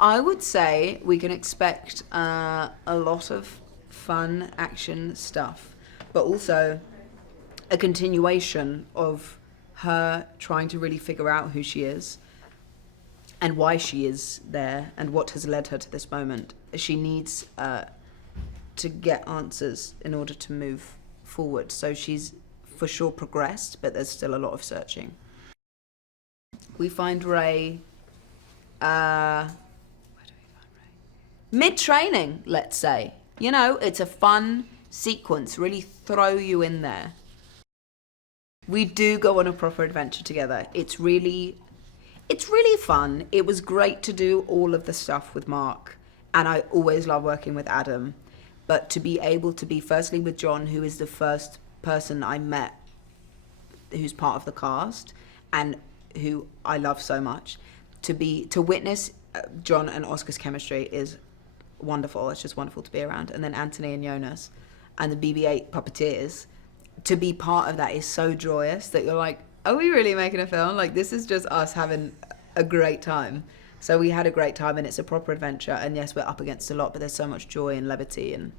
I would say we can expect a lot of fun action stuff, but also a continuation of her trying to really figure out who she is and why she is there and what has led her to this moment. She needs to get answers in order to move forward. So she's for sure progressed, but there's still a lot of searching. We find Rey where do we find Rey? Mid-training, let's say. You know, it's a fun sequence, really throw you in there. We do go on a proper adventure together. It's really fun. It was great to do all of the stuff with Mark, and I always love working with Adam. But to be able to be firstly with John, who is the first person I met who's part of the cast and who I love so much, to witness John and Oscar's chemistry is wonderful. It's just wonderful to be around. And then Anthony and Jonas and the BB-8 puppeteers, to be part of that is so joyous that you're like, are we really making a film? Like, this is just us having a great time. So we had a great time, and it's a proper adventure. And yes, we're up against a lot, but there's so much joy and levity, and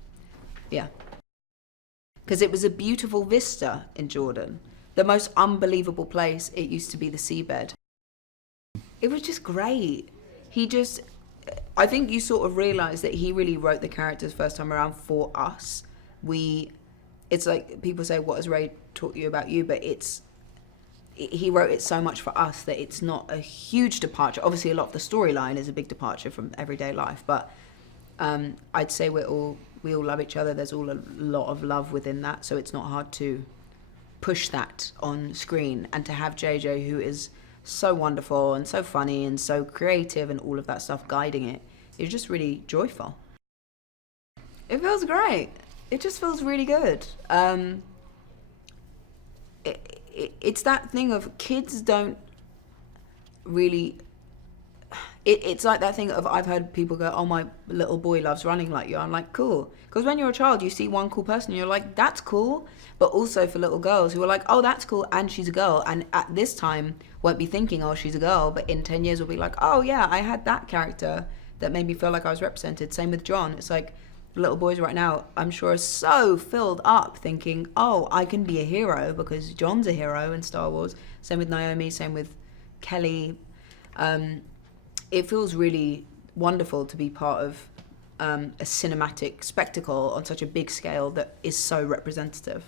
yeah. Because it was a beautiful vista in Jordan. The most unbelievable place. It used to be the seabed. It was just great. I think you sort of realise that he really wrote the characters first time around for us. It's like people say, what has Ray taught you about you? But he wrote it so much for us that it's not a huge departure. Obviously, a lot of the storyline is a big departure from everyday life, but I'd say we all love each other. There's all a lot of love within that, so it's not hard to push that on screen. And to have JJ, who is so wonderful and so funny and so creative and all of that stuff guiding it, is just really joyful. It feels great. It just feels really good. It's that thing of kids don't really... It's like that thing of, I've heard people go, oh, my little boy loves running like you. I'm like, cool. Because when you're a child, you see one cool person, and you're like, that's cool. But also for little girls who are like, oh, that's cool, and she's a girl. And at this time, won't be thinking, oh, she's a girl. But in 10 years, will be like, oh, yeah, I had that character that made me feel like I was represented. Same with John. It's like, little boys right now, I'm sure, are so filled up thinking, oh, I can be a hero because John's a hero in Star Wars. Same with Naomi, same with Kelly. It feels really wonderful to be part of a cinematic spectacle on such a big scale that is so representative.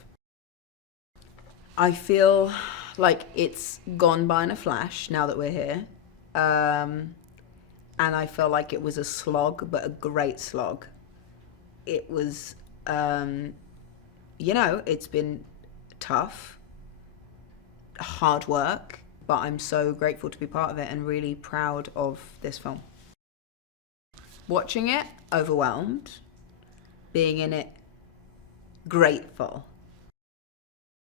I feel like it's gone by in a flash now that we're here. And I feel like it was a slog, but a great slog. It was, it's been tough, hard work, but I'm so grateful to be part of it and really proud of this film. Watching it, overwhelmed. Being in it, grateful.